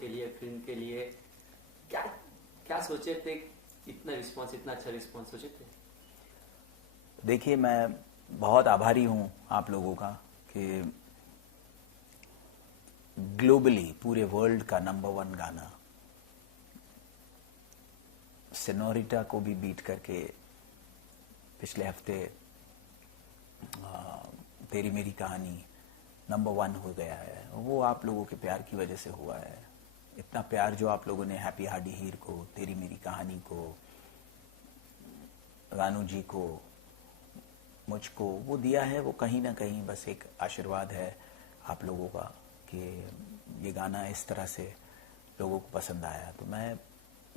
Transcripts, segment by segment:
के लिए, फिल्म के लिए क्या क्या सोचे थे? इतना रिस्पॉन्स, इतना अच्छा रिस्पॉन्स सोचे थे? देखिए, मैं बहुत आभारी हूँ आप लोगों का कि ग्लोबली पूरे वर्ल्ड का नंबर 1 गाना सेनोरिटा को भी बीट करके पिछले हफ्ते तेरी मेरी कहानी नंबर 1 हो गया है। वो आप लोगों के प्यार की वजह से हुआ है। इतना प्यार जो आप लोगों ने हैप्पी हार्डी हीर को, तेरी मेरी कहानी को, रानू जी को, मुझको वो दिया है, वो कहीं ना कहीं बस एक आशीर्वाद है आप लोगों का कि ये गाना इस तरह से लोगों को पसंद आया। तो मैं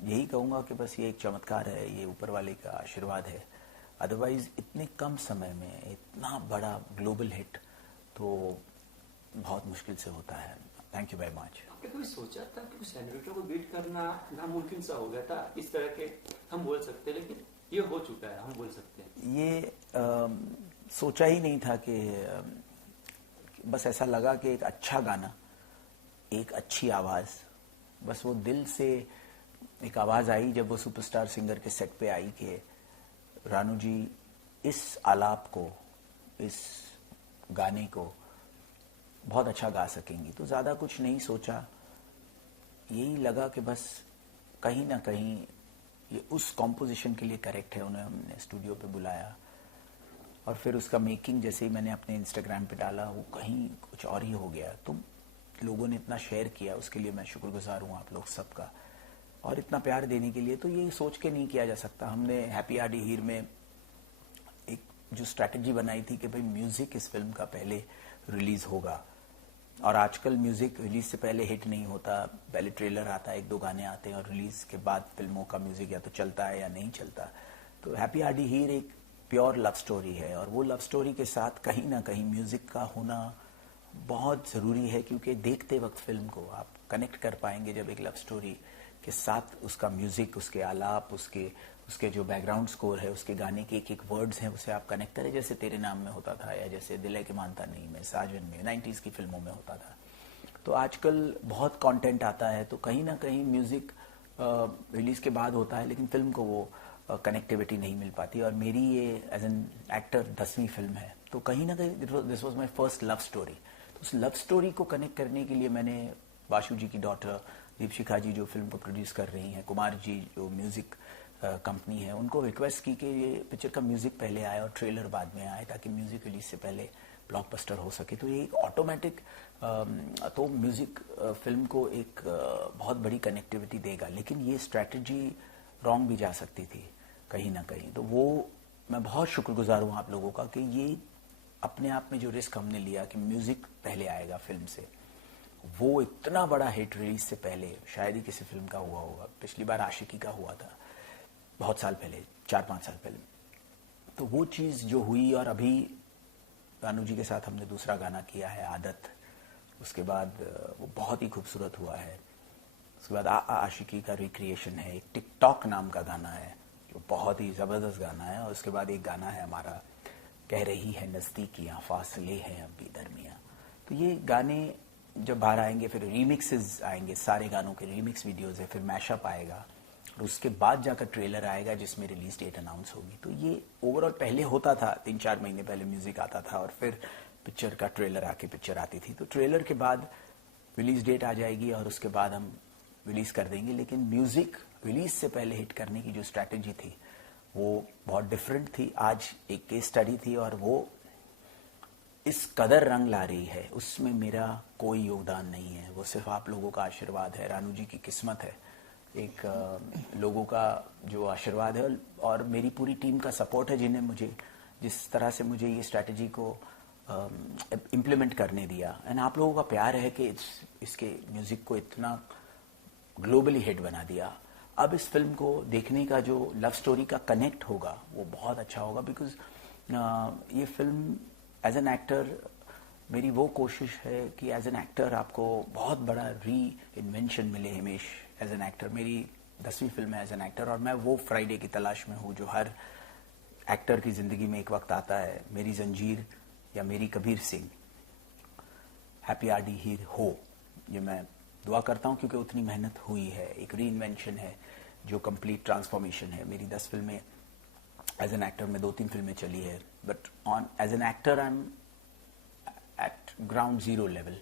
यही कहूँगा कि बस ये एक चमत्कार है, ये ऊपर वाले का आशीर्वाद है। अदरवाइज इतने कम समय में इतना बड़ा ग्लोबल हिट तो बहुत मुश्किल से होता है। Thank you very much. आपने कभी सोचा था कि सेनोरिटा को बीट करना नामुमकिन सा हो गया था? इस तरह के हम बोल सकते हैं, लेकिन ये हो चुका है, हम बोल सकते हैं। ये सोचा ही नहीं था कि बस ऐसा लगा कि एक अच्छा गाना, एक अच्छी आवाज़, बस वो दिल से एक आवाज़ आई जब वो सुपरस्टार सिंगर के सेट पे आई कि रानू जी इस आलाप को, इस गाने को बहुत अच्छा गा सकेंगी। तो ज़्यादा कुछ नहीं सोचा, यही लगा कि बस कहीं ना कहीं ये उस कॉम्पोजिशन के लिए करेक्ट है। उन्हें हमने स्टूडियो पे बुलाया और फिर उसका मेकिंग जैसे ही मैंने अपने इंस्टाग्राम पे डाला, वो कहीं कुछ और ही हो गया। तो लोगों ने इतना शेयर किया, उसके लिए मैं शुक्रगुजार हूँ आप लोग सबका, और इतना प्यार देने के लिए। तो ये सोच के नहीं किया जा सकता। हमने हैप्पी हार्डी हीर में एक जो स्ट्रैटेजी बनाई थी कि भाई म्यूज़िक इस फिल्म का पहले रिलीज़ होगा, और आजकल म्यूज़िक रिलीज़ से पहले हिट नहीं होता, पहले ट्रेलर आता है, 1-2 गाने आते हैं और रिलीज़ के बाद फिल्मों का म्यूज़िक या तो चलता है या नहीं चलता। तो हैप्पी हार्डी हीर एक प्योर लव स्टोरी है, और वो लव स्टोरी के साथ कहीं ना कहीं म्यूज़िक का होना बहुत ज़रूरी है, क्योंकि देखते वक्त फिल्म को आप कनेक्ट कर पाएंगे जब एक लव स्टोरी के साथ उसका म्यूज़िक, उसके आलाप, उसके जो बैकग्राउंड स्कोर है, उसके गाने के एक एक वर्ड्स हैं, उसे आप कनेक्ट करें, जैसे तेरे नाम में होता था या जैसे दिल है कि मानता नहीं में, साजन में, 90s की फिल्मों में होता था। तो आजकल बहुत कंटेंट आता है, तो कहीं ना कहीं म्यूज़िक रिलीज़ के बाद होता है, लेकिन फिल्म को वो कनेक्टिविटी नहीं मिल पाती। और मेरी ये एज एन एक्टर 10वीं फिल्म है, तो कहीं ना कहीं this was my first love story. तो उस लव स्टोरी को कनेक्ट करने के लिए मैंने बाशु जी की डॉटर दीपशिखा जी जो फिल्म को प्रोड्यूस कर रही हैं, कुमार जी जो म्यूज़िक कंपनी है, उनको रिक्वेस्ट की कि ये पिक्चर का म्यूज़िक पहले आए और ट्रेलर बाद में आए, ताकि म्यूज़िक रिलीज से पहले ब्लॉकबस्टर हो सके। तो ये एक ऑटोमेटिक तो म्यूज़िक फिल्म को एक बहुत बड़ी कनेक्टिविटी देगा, लेकिन ये स्ट्रैटेजी रॉन्ग भी जा सकती थी कहीं ना कहीं। तो वो मैं बहुत शुक्रगुजार हूँ आप लोगों का कि ये अपने आप में जो रिस्क हमने लिया कि म्यूज़िक पहले आएगा फिल्म से, वो इतना बड़ा हिट रिलीज से पहले शायद ही किसी फिल्म का हुआ होगा। पिछली बार आशिकी का हुआ था बहुत साल पहले, 4-5 साल पहले। तो वो चीज़ जो हुई, और अभी रानू जी के साथ हमने दूसरा गाना किया है आदत, उसके बाद वो बहुत ही खूबसूरत हुआ है। उसके बाद आशिकी का रिक्रिएशन है, एक टिकटॉक नाम का गाना है जो बहुत ही ज़बरदस्त गाना है। और उसके बाद एक गाना है हमारा कह रही है नज़दीकियाँ फासले हैं अब भी दरमियाँ। तो ये गाने जब बाहर आएंगे, फिर रीमिक्सेस आएंगे, सारे गानों के रीमिक्स वीडियोज़ है, फिर मैशअप आएगा, और उसके बाद जाकर ट्रेलर आएगा जिसमें रिलीज डेट अनाउंस होगी। तो ये ओवरऑल पहले होता था, 3-4 महीने पहले म्यूज़िक आता था और फिर पिक्चर का ट्रेलर आके पिक्चर आती थी। तो ट्रेलर के बाद रिलीज डेट आ जाएगी और उसके बाद हम रिलीज़ कर देंगे। लेकिन म्यूज़िक रिलीज से पहले हिट करने की जो स्ट्रैटेजी थी वो बहुत डिफरेंट थी। आज एक केस स्टडी थी और वो इस कदर रंग ला रही है, उसमें मेरा कोई योगदान नहीं है, वो सिर्फ आप लोगों का आशीर्वाद है, रानू जी की किस्मत है, एक लोगों का जो आशीर्वाद है, और मेरी पूरी टीम का सपोर्ट है, जिन्हें मुझे जिस तरह से मुझे ये स्ट्रैटेजी को इम्प्लीमेंट करने दिया। एंड आप लोगों का प्यार है कि इसके म्यूज़िक को इतना ग्लोबली हिट बना दिया। अब इस फिल्म को देखने का जो लव स्टोरी का कनेक्ट होगा वो बहुत अच्छा होगा, बिकॉज ये फिल्म एज एन एक्टर मेरी वो कोशिश है कि एज एन एक्टर आपको बहुत बड़ा री इन्वेंशन मिले। हिमेश एज एन एक्टर, मेरी 10वीं फिल्म है एज एन एक्टर, और मैं वो फ्राइडे की तलाश में हूँ जो हर एक्टर की ज़िंदगी में एक वक्त आता है। मेरी जंजीर या मेरी कबीर सिंह, हैप्पी हार्डी हीर हो, ये मैं दुआ करता हूँ क्योंकि उतनी मेहनत हुई है, एक री इन्वेंशन है जो कंप्लीट ट्रांसफॉर्मेशन है। मेरी 10 फिल्में एज एन एक्टर में 2-3 फिल्में चली है, but on as an actor I am at ground zero level,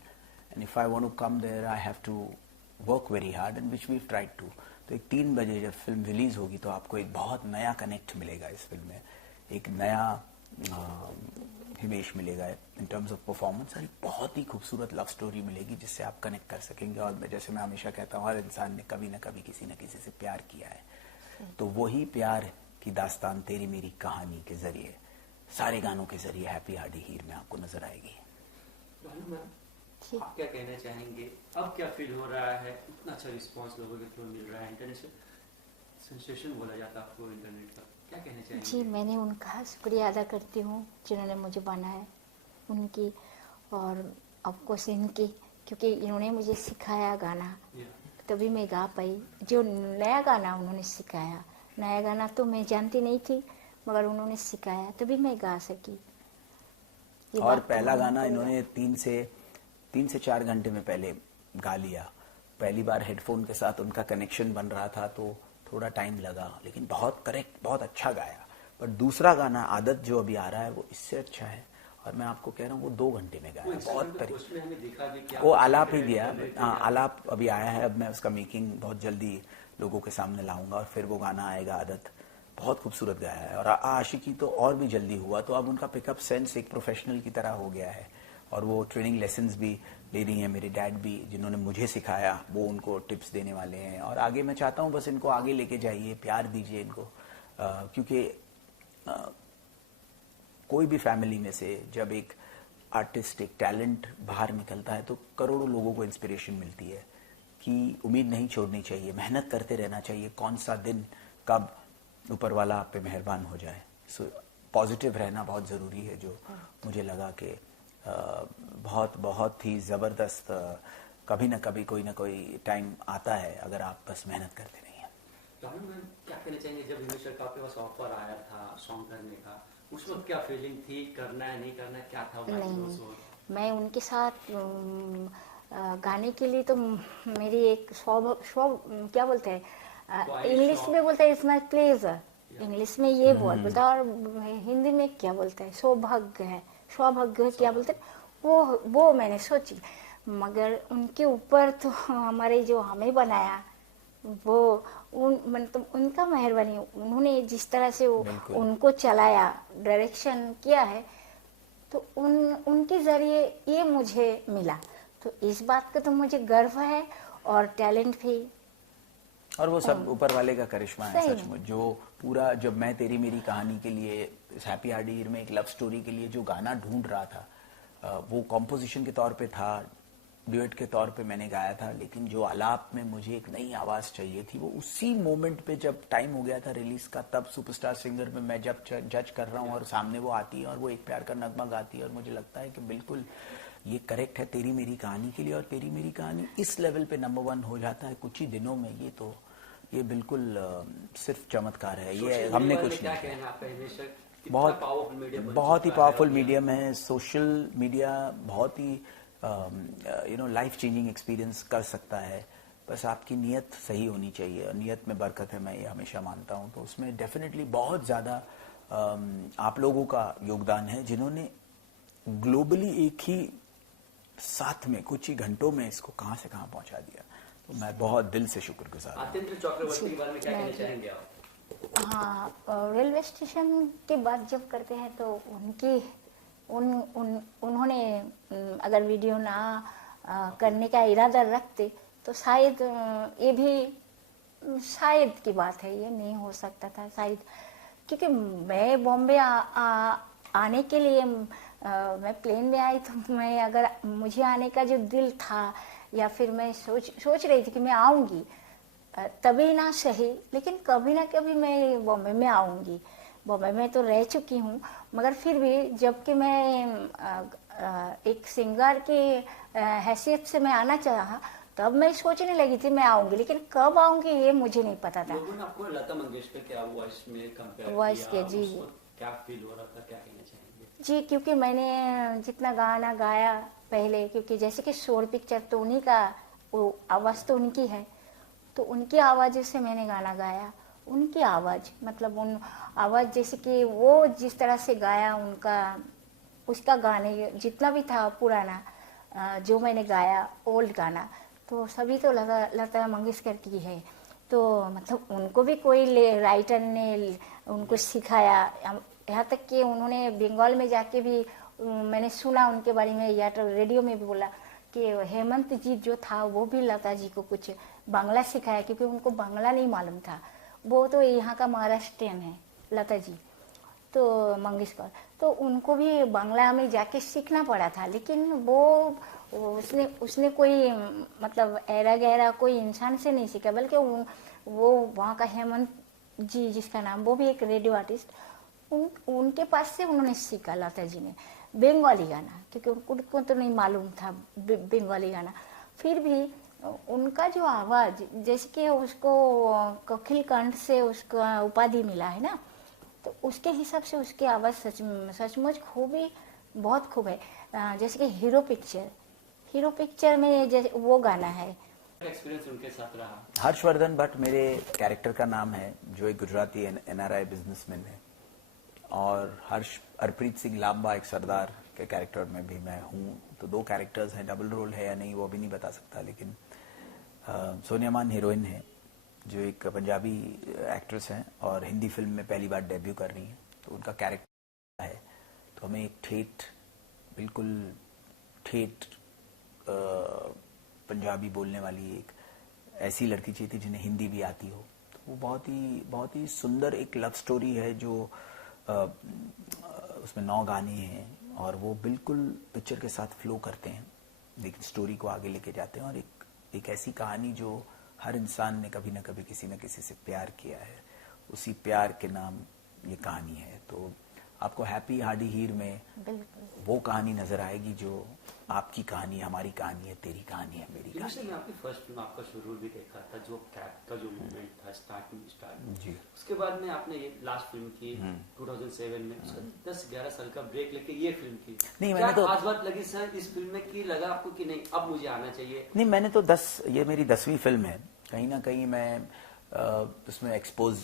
and if I want to come there I have to work very hard, and which we've tried to. तो एक 3 बजे जब film release होगी तो आपको एक बहुत नया कनेक्ट मिलेगा इस फिल्म में, एक नया हिमेश मिलेगा इन टर्म्स ऑफ परफॉर्मेंस, और एक बहुत ही खूबसूरत लव स्टोरी मिलेगी जिससे आप कनेक्ट कर सकेंगे। और जैसे मैं हमेशा कहता हूँ, हर इंसान ने कभी ना कभी किसी न किसी से प्यार किया है, तो वही प्यार की दास्तान तेरी मेरी कहानी के जरिए, सारे गानों के जरिए हैप्पी हार्डी हीर में आपको नजर आएगी। आप क्या कहना चाहेंगे, अब क्या फील हो रहा है? इतना अच्छा रिस्पांस लोगों के थ्रू मिल रहा है, इंटरनेशनल सेंसेशन बोला जाता है आपको इंटरनेट पर, क्या कहना चाहेंगे? जी, मैंने उनका शुक्रिया अदा करती हूँ जिन्होंने मुझे बनाया, उनकी और ऑफकोर्स इनकी, क्योंकि इन्होंने मुझे सिखाया गाना, तभी मैं गा पाई। जो नया गाना उन्होंने सिखाया, नया गाना तो मैं जानती नहीं थी, मगर उन्होंने सिखाया तभी मैं गा सकी। और पहला गाना इन्होंने 3 से 4 घंटे में पहले गा लिया। पहली बार हेडफोन के साथ उनका कनेक्शन बन रहा था तो थोड़ा टाइम लगा, लेकिन बहुत करेक्ट, बहुत अच्छा गाया। पर दूसरा गाना आदत जो अभी आ रहा है वो इससे अच्छा है, और मैं आपको कह रहा हूँ वो 2 घंटे में गाया, बहुत करीब। वो आलाप ही दिया, आलाप अभी आया है, अब मैं उसका मेकिंग बहुत जल्दी लोगों के सामने लाऊंगा, और फिर वो गाना आएगा आदत। बहुत खूबसूरत गाया है, और आशिकी तो और भी जल्दी हुआ, तो अब उनका पिकअप सेंस एक प्रोफेशनल की तरह हो गया है, और वो ट्रेनिंग लेसन्स भी ले रही हैं। मेरे डैड भी, जिन्होंने मुझे सिखाया, वो उनको टिप्स देने वाले हैं, और आगे मैं चाहता हूँ बस इनको आगे लेके जाइए, प्यार दीजिए इनको, क्योंकि कोई भी फैमिली में से जब एक आर्टिस्ट, एक टैलेंट बाहर निकलता है तो करोड़ों लोगों को इंस्पिरेशन मिलती है कि उम्मीद नहीं छोड़नी चाहिए, मेहनत करते रहना चाहिए, कौन सा दिन कब ऊपर वाला आप पे मेहरबान हो जाए। सो पॉजिटिव रहना बहुत ज़रूरी है, जो मुझे लगा कि बहुत बहुत ही ज़बरदस्त, कभी ना कभी कोई ना कोई टाइम आता है अगर आप बस मेहनत करते रहिए। तो हम क्या कहना चाहेंगे, जब हिमेश का आपके पास ऑफर आया था सॉन्ग करने का, उस वक्त क्या फीलिंग थी, करना है नहीं करना है, क्या था? नहीं, मैं उनके साथ गाने के लिए तो मेरी एक क्या बोलते हैं, इंग्लिश में बोलते हैं इट्स माय प्लेजर, इंग्लिश में ये बोलता है, और हिंदी में क्या बोलते हैं, सौभाग्य है, सौभाग्य क्या बोलते हैं, वो मैंने सोची। मगर उनके ऊपर तो हमारे जो हमें बनाया वो मतलब उनका मेहरबानी, उन्होंने जिस तरह से उनको चलाया, डायरेक्शन किया है, तो उनके जरिए ये मुझे मिला, तो इस बात का तो मुझे गर्व है, और टैलेंट भी, और वो सब ऊपर वाले का करिश्मा है सचमुच। जो पूरा, जब मैं तेरी मेरी कहानी के लिए, इस हैप्पी हार्डी हीर में एक लव स्टोरी के लिए जो गाना ढूंढ रहा था, वो कॉम्पोजिशन के तौर पे था, ड्यूएट के तौर पे मैंने गाया था, लेकिन जो आलाप में मुझे एक नई आवाज चाहिए थी, वो उसी मोमेंट पे जब टाइम हो गया था रिलीज का, तब सुपरस्टार सिंगर में मैं जब जज कर रहा हूँ और सामने वो आती है और वो एक प्यार का नगमा गाती है, और मुझे लगता है कि बिल्कुल ये करेक्ट है तेरी मेरी कहानी के लिए, और तेरी मेरी कहानी इस लेवल पे नंबर 1 हो जाता है कुछ ही दिनों में, ये बिल्कुल सिर्फ चमत्कार है, ये हमने कुछ नहीं। बहुत ही पावरफुल मीडियम है सोशल मीडिया, बहुत ही लाइफ चेंजिंग एक्सपीरियंस कर सकता है, बस आपकी नीयत सही होनी चाहिए, और नीयत में बरकत है, मैं ये हमेशा मानता हूँ। तो उसमें डेफिनेटली बहुत ज़्यादा आप लोगों का योगदान है, जिन्होंने ग्लोबली एक ही साथ में कुछ ही घंटों में इसको कहाँ से कहाँ पहुँचा दिया, तो मैं बहुत दिल से शुक्रगुजार हूँ। आतिंद्र चक्रवर्ती के बारे में क्या कहना चाहेंगे आप? हाँ, रेलवे स्टेशन की बात जब करते हैं तो उन्होंने अगर वीडियो ना करने का इरादा रखते तो शायद ये भी शायद की बात है, ये नहीं हो सकता था शायद, क्योंकि मैं बॉम्बे आने के लिए मैं प्लेन में आई, तो मैं अगर मुझे आने का जो दिल था, या फिर मैं सोच रही थी कि मैं आऊँगी, तभी ना सही, लेकिन कभी ना कभी मैं बॉम्बे में आऊँगी। बॉम्बे में तो रह चुकी हूँ, मगर फिर भी जबकि मैं एक सिंगर की हैसियत से मैं आना चाहा, तब मैं सोचने लगी थी मैं आऊँगी, लेकिन कब आऊँगी ये मुझे नहीं पता था। लोगों ने आपको लता मंगेशकर के वॉइस में कंपेयर वॉइस किया, जी क्या फील हो रहा था, क्या कहना चाहेंगे? जी, क्योंकि मैंने जितना गाना गाया पहले, क्योंकि जैसे कि शोर पिक्चर तो उन्हीं का वो आवाज़ तो उनकी है, तो उनकी आवाज़ से मैंने गाना गाया। उनकी आवाज़ मतलब उन आवाज़ जैसे कि वो जिस तरह से गाया उनका, उसका गाने जितना भी था पुराना जो मैंने गाया ओल्ड गाना, तो सभी तो लता मंगेशकर की है। तो मतलब उनको भी कोई राइटर ने उनको सिखाया, यहाँ तक कि उन्होंने बंगाल में जाके भी मैंने सुना उनके बारे में, या तो रेडियो में भी बोला कि हेमंत जी जो था वो भी लता जी को कुछ बांग्ला सिखाया, क्योंकि उनको बांग्ला नहीं मालूम था। वो तो यहाँ का महाराष्ट्रियन है लता जी, तो मंगेशकर, तो उनको भी बांग्ला में जाके सीखना पड़ा था। लेकिन वो उसने कोई मतलब ऐरा गहरा कोई इंसान से नहीं सीखा, बल्कि वो वहाँ का हेमंत जी जिसका नाम, वो भी एक रेडियो आर्टिस्ट, उनके पास से उन्होंने सीखा लता जी ने बंगाली गाना, क्योंकि उनको तो नहीं मालूम था बंगाली गाना। फिर भी उनका जो आवाज़, जैसे कि उसको कोकिल कंठ से उसका उपाधि मिला है ना, तो उसके हिसाब से उसकी आवाज़ सचमुच खूब ही बहुत खूब है। जैसे कि हीरो पिक्चर में जैसे वो गाना है। एक्सपीरियंस उनके साथ रहा? हर्षवर्धन भट्ट मेरे कैरेक्टर का नाम है, जो एक गुजराती NRI बिजनेसमैन है, और हरप्रीत सिंह लांबा एक सरदार के कैरेक्टर में भी मैं हूँ। तो 2 कैरेक्टर्स हैं, डबल रोल है या नहीं वो भी नहीं बता सकता। लेकिन सोनिया मान हीरोइन है, जो एक पंजाबी एक्ट्रेस हैं और हिंदी फिल्म में पहली बार डेब्यू कर रही हैं, तो उनका कैरेक्टर है। तो हमें एक बिल्कुल ठेठ पंजाबी बोलने वाली एक ऐसी लड़की चाहिए थी जिन्हें हिंदी भी आती हो। तो वो बहुत ही सुंदर एक लव स्टोरी है, जो उसमें 9 गाने हैं और वो बिल्कुल पिक्चर के साथ फ्लो करते हैं, लेकिन स्टोरी को आगे लेके जाते हैं। और एक ऐसी कहानी जो हर इंसान ने कभी न कभी किसी न किसी से प्यार किया है, उसी प्यार के नाम ये कहानी है। तो आपको हैप्पी हार्डी हीर में वो कहानी नजर आएगी जो आपकी कहानी, हमारी कहानी है, तेरी कहानी है, मेरी कहानी। मैं आपकी फर्स्ट फिल्म आपका शुरू भी देखा था, जो कैप का जो मूवमेंट था स्टार्ट जी। उसके बाद में आपने ये लास्ट फिल्म की 2007 में, 10-11 साल का ब्रेक लेके ये फिल्म की। नहीं, मैंने तो आज बात लगी सर इस फिल्म में कि लगा आपको कि नहीं अब मुझे आना चाहिए? नहीं, मैंने तो ये मेरी 10वीं फिल्म है। कहीं ना कहीं मैं उसमें एक्सपोज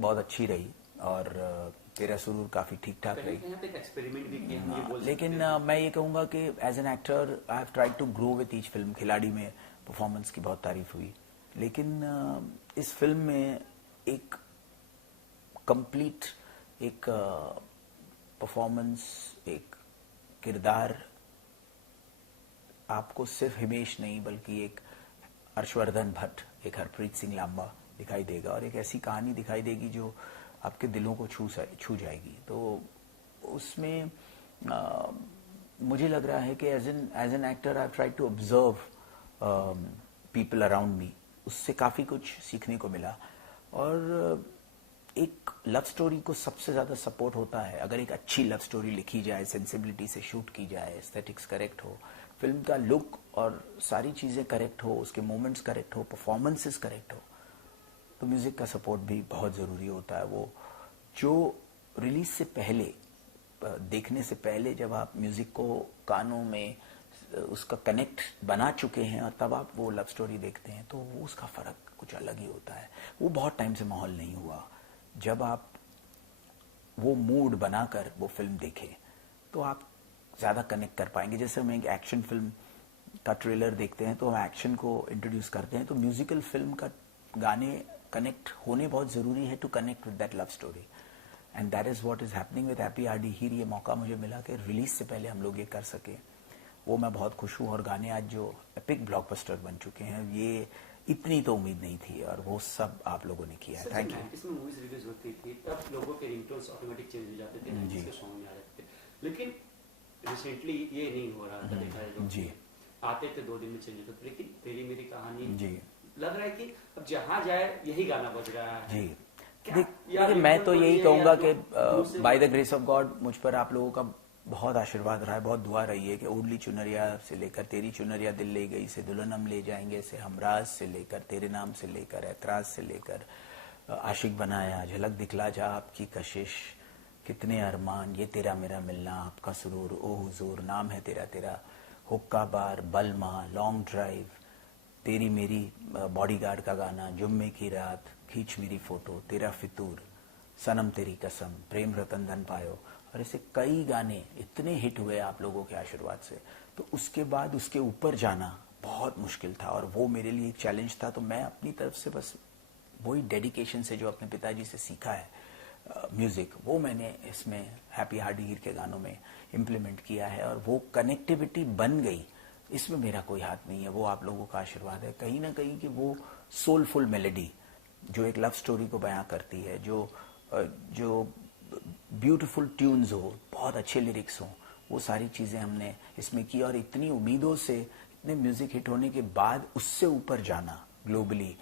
बहुत अच्छी रही और तेरा सुरूर काफी ठीक ठाक रही। एक्सपेरिमेंट भी किया हम ये बोल लेकिन मैं ये कहूंगा कि as an actor I have tried to grow with each film. Khiladi में परफॉर्मेंस की बहुत तारीफ हुई, लेकिन इस फिल्म में एक कंप्लीट एक परफॉर्मेंस, एक किरदार आपको सिर्फ हिमेश नहीं बल्कि एक हर्षवर्धन भट्ट, एक हरप्रीत सिंह लांबा दिखाई देगा, और एक ऐसी कहानी दिखाई देगी जो आपके दिलों को छू जाएगी। तो उसमें मुझे लग रहा है कि as an actor I try to observe people around me, उससे काफ़ी कुछ सीखने को मिला। और एक लव स्टोरी को सबसे ज़्यादा सपोर्ट होता है अगर एक अच्छी लव स्टोरी लिखी जाए, सेंसिबिलिटी से शूट की जाए, एस्थेटिक्स करेक्ट हो, फिल्म का लुक और सारी चीज़ें करेक्ट हो, उसके मोमेंट्स करेक्ट हो, परफॉर्मेंसेस करेक्ट हो, तो म्यूजिक का सपोर्ट भी बहुत ज़रूरी होता है। वो जो रिलीज से पहले, देखने से पहले जब आप म्यूजिक को कानों में उसका कनेक्ट बना चुके हैं और तब आप वो लव स्टोरी देखते हैं, तो वो उसका फ़र्क कुछ अलग ही होता है। वो बहुत टाइम से माहौल नहीं हुआ। जब आप वो मूड बनाकर वो फिल्म देखें तो आप ज़्यादा कनेक्ट कर पाएंगे। जैसे हम एक एक्शन फिल्म का ट्रेलर देखते हैं तो हम एक्शन को इंट्रोड्यूस करते हैं, तो म्यूजिकल फिल्म का गाने कनेक्ट होने बहुत ज़रूरी है to connect with that love story, and that is what is happening with Happy Hardy Heer. ये मौका मुझे मिला कि रिलीज से पहले हम लोग ये कर सके, वो मैं बहुत खुश हूँ। और गाने आज जो एपिक ब्लॉकबस्टर बन चुके हैं, ये इतनी तो उम्मीद नहीं थी और वो सब आप लोगों ने किया है। Thank you. इसमें मूवीज रिलीज होती थी तब लोगों के रिंगटोन्स ऑटोमेटिक चेंज हो जाते थे, जिसके सॉन्ग में आ जाते थे, लेकिन रिसेंटली ये नहीं हो रहा था। देखा है जी, आते थे 2 दिन में चेंज होते थे, लेकिन तेरी मेरी कहानी जी लग रहा है कि अब जहाँ जाए यही गाना बज रहा है। जी। देखिए, मैं तो यही कहूंगा कि by the grace of God मुझ पर आप लोगों का बहुत आशीर्वाद रहा है, बहुत दुआ रही है कि ओढ़ली चुनरिया से लेकर तेरी चुनरिया दिल ले गई, से दुल्हन हम ले जाएंगे, से हमराज से लेकर तेरे नाम से लेकर ऐतराज से लेकर आशिक बनाया, झलक दिखला जा आपकी कशिश, कितने अरमान, ये तेरा मेरा मिलना, आपका सुरूर, ओ हुजूर, नाम है तेरा तेरा, हुक्का बार, बलमा, लॉन्ग ड्राइव, तेरी मेरी बॉडीगार्ड का गाना, जुम्मे की रात, खींच मेरी फोटो, तेरा फितूर, सनम तेरी कसम, प्रेम रतन धन पायो, और ऐसे कई गाने इतने हिट हुए आप लोगों के आशीर्वाद से। तो उसके बाद उसके ऊपर जाना बहुत मुश्किल था और वो मेरे लिए एक चैलेंज था। तो मैं अपनी तरफ से बस वही डेडिकेशन से जो अपने पिताजी से सीखा है म्यूजिक, वो मैंने इसमें हैप्पी हार्डी हीर के गानों में इम्प्लीमेंट किया है और वो कनेक्टिविटी बन गई। इसमें मेरा कोई हाथ नहीं है, वो आप लोगों का आशीर्वाद है कहीं ना कहीं कि वो सोलफुल मेलोडी जो एक लव स्टोरी को बयां करती है, जो ब्यूटीफुल ट्यून्स हो, बहुत अच्छे लिरिक्स हो, वो सारी चीज़ें हमने इसमें की। और इतनी उम्मीदों से इतने म्यूजिक हिट होने के बाद उससे ऊपर जाना, ग्लोबली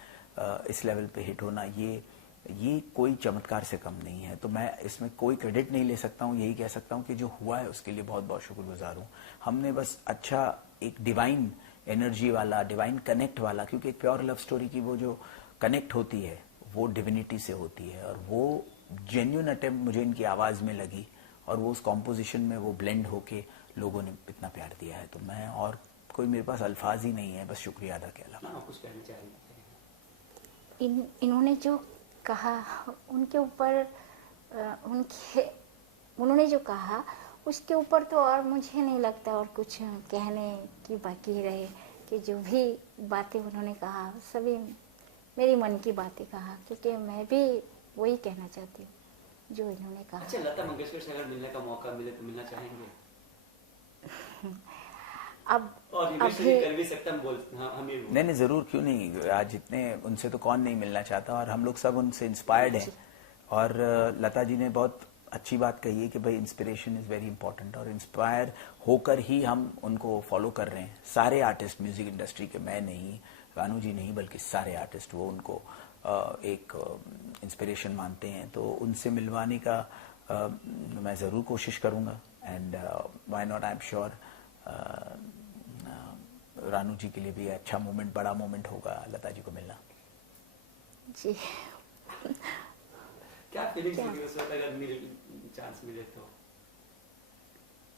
इस लेवल पे हिट होना, ये कोई चमत्कार से कम नहीं है। तो मैं इसमें कोई क्रेडिट नहीं ले सकता हूँ, यही कह सकता हूँ कि जो हुआ है उसके लिए बहुत बहुत शुक्रगुजार हूँ। हमने बस अच्छा एक डिवाइन एनर्जी वाला, डिवाइन कनेक्ट वाला, क्योंकि एक प्योर लव स्टोरी की वो जो कनेक्ट होती है वो डिविनिटी से होती है, और वो जेन्युइन अटेम्प्ट मुझे इनकी आवाज़ में लगी और वो उस कॉम्पोजिशन में वो ब्लेंड होके लोगों ने इतना प्यार दिया है। तो मैं और कोई मेरे पास अल्फाज ही नहीं है, बस शुक्रिया अदा के अलावा। कुछ कहना चाहिए? इन्होंने जो कहा उनके ऊपर उन्होंने जो कहा उसके ऊपर तो और मुझे नहीं लगता और कुछ कहने की बाकी रहे, कि जो भी बातें उन्होंने कहा सभी मेरी मन की बातें कहा, क्योंकि मैं भी वही कहना चाहती हूँ जो इन्होंने कहा। अच्छा, लता मंगेशकर से अगर मिलने का मौका मिले तो मिलना चाहेंगे? अब और अभी कर भी सकता हम नहीं, जरूर, क्यों नहीं। आज इतने उनसे तो कौन नहीं मिलना चाहता, और हम लोग सब उनसे इंस्पायर्ड हैं। और लता जी ने बहुत अच्छी बात कही है कि भाई इंस्पिरेशन इज वेरी इंपॉर्टेंट, और इंस्पायर होकर ही हम उनको फॉलो कर रहे हैं। सारे आर्टिस्ट म्यूजिक इंडस्ट्री के, मैं नहीं, कानू जी नहीं, बल्कि सारे आर्टिस्ट वो उनको एक इंस्पिरेशन मानते हैं। तो उनसे मिलवाने का मैं ज़रूर कोशिश करूँगा, and why not, I am sure Ranu ji के लिए भी अच्छा मोमेंट, बड़ा मोमेंट होगा लता जी को मिलना। जी क्या फीलिंग्स होगी उस वक्त अगर चांस मिले तो?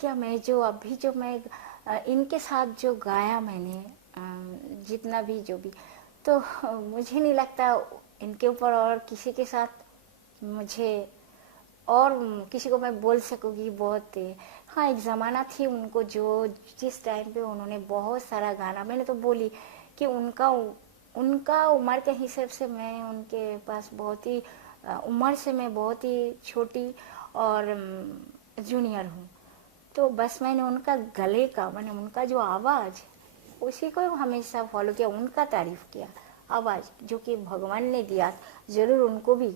क्या मैं इनके साथ जो गाया मैंने, जितना भी जो भी, तो मुझे नहीं लगता इनके ऊपर और किसी के साथ मुझे और किसी को मैं बोल सकूँगी बहुत। हाँ, एक ज़माना थी उनको जो जिस टाइम पे उन्होंने बहुत सारा गाना, मैंने तो बोली कि उनका उम्र के हिसाब से मैं उनके पास बहुत ही उम्र से मैं बहुत ही छोटी और जूनियर हूँ। तो बस मैंने उनका गले का, मैंने उनका जो आवाज़, उसी को हमेशा फॉलो किया, उनका तारीफ किया। आवाज़ जो कि भगवान ने दिया, ज़रूर उनको भी,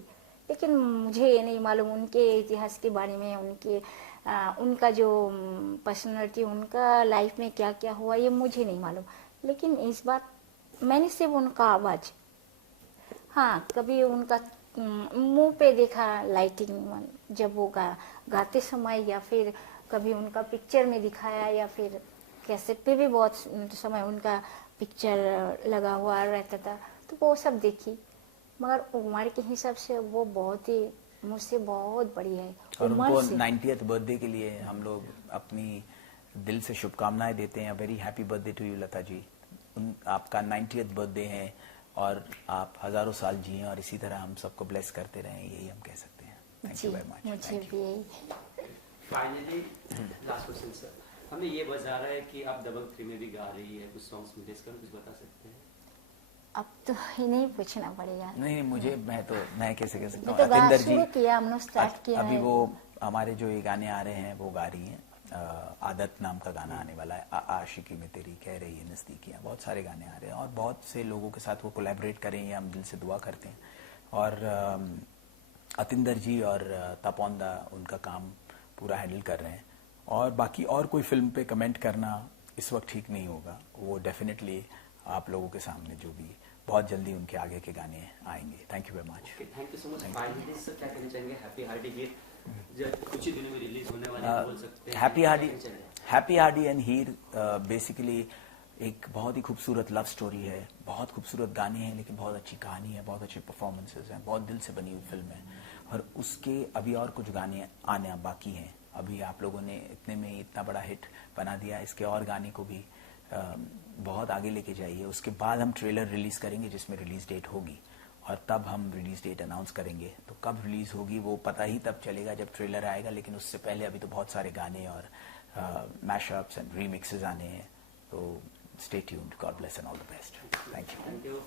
लेकिन मुझे ये नहीं मालूम उनके इतिहास के बारे में, उनका जो पर्सनैलिटी, उनका लाइफ में क्या क्या हुआ, ये मुझे नहीं मालूम। लेकिन इस बात मैंने सिर्फ उनका आवाज़, हाँ, कभी उनका मुंह पे देखा लाइटिंग जब वो गाते समय, या फिर कभी उनका पिक्चर में दिखाया, या फिर कैसेट पे भी बहुत समय उनका पिक्चर लगा हुआ रहता था, तो वो सब देखी। मगर उम्र के हिसाब से वो बहुत ही मुझसे बहुत बड़ी है। और उनको 90th बर्थडे के लिए हम लोग अपनी दिल से शुभकामनाएं देते हैं। Very happy birthday to you Lata ji. आपका 90th बर्थडे है और आप हजारों साल जिए और इसी तरह हम सबको ब्लेस करते रहें, यही हम कह सकते हैं। Thank you very much. मुझे भी फाइनली लास्ट क्वेश्चन सर, हमें ये बता रहा है कि आप डबल 3 में भी गा रही है, कुछ सॉन्ग्स में कुछ बता सकते हैं? अब तो इन्हें पूछना पड़ेगा। नहीं, मुझे मैं कैसे कह सकता हूँ। तो अतिंदर जी किया, हमने स्टार्ट किया अभी है। वो हमारे जो ये गाने आ रहे हैं वो गा रही हैं। आदत नाम का गाना आने वाला है, आशिकी में तेरी कह रही है नजदीकियां, बहुत सारे गाने आ रहे हैं और बहुत से लोगों के साथ वो कोलैबोरेट करें, ये हम दिल से दुआ करते हैं। और अतिंदर जी और तपोंदा उनका काम पूरा हैंडल कर रहे हैं। और बाकी और कोई फिल्म पे कमेंट करना इस वक्त ठीक नहीं होगा, वो डेफिनेटली आप लोगों के सामने जो भी बहुत जल्दी उनके आगे के गाने आएंगे। Thank you very much. Thank you so much. Finally sir क्या कहना चाहेंगे? हैप्पी हार्डी हीर कुछ ही दिनों में रिलीज होने वाली है, बोल सकते हैं। Happy Hardy and Heer basically एक बहुत ही खूबसूरत लव स्टोरी है, बहुत खूबसूरत गाने हैं, लेकिन बहुत अच्छी कहानी है, बहुत अच्छे परफॉर्मेंसेज हैं, बहुत दिल से बनी हुई फिल्म है। और उसके अभी और कुछ गाने आने बाकी हैं। अभी आप लोगों ने इतने में इतना बड़ा हिट बना दिया, इसके और गाने को भी बहुत आगे लेके जाइए। उसके बाद हम ट्रेलर रिलीज करेंगे जिसमें रिलीज डेट होगी, और तब हम रिलीज डेट अनाउंस करेंगे। तो कब रिलीज होगी वो पता ही तब चलेगा जब ट्रेलर आएगा, लेकिन उससे पहले अभी तो बहुत सारे गाने और मैशअप्स एंड रीमिक्सेस आने हैं। तो stay tuned, God bless and all the best. Thank you.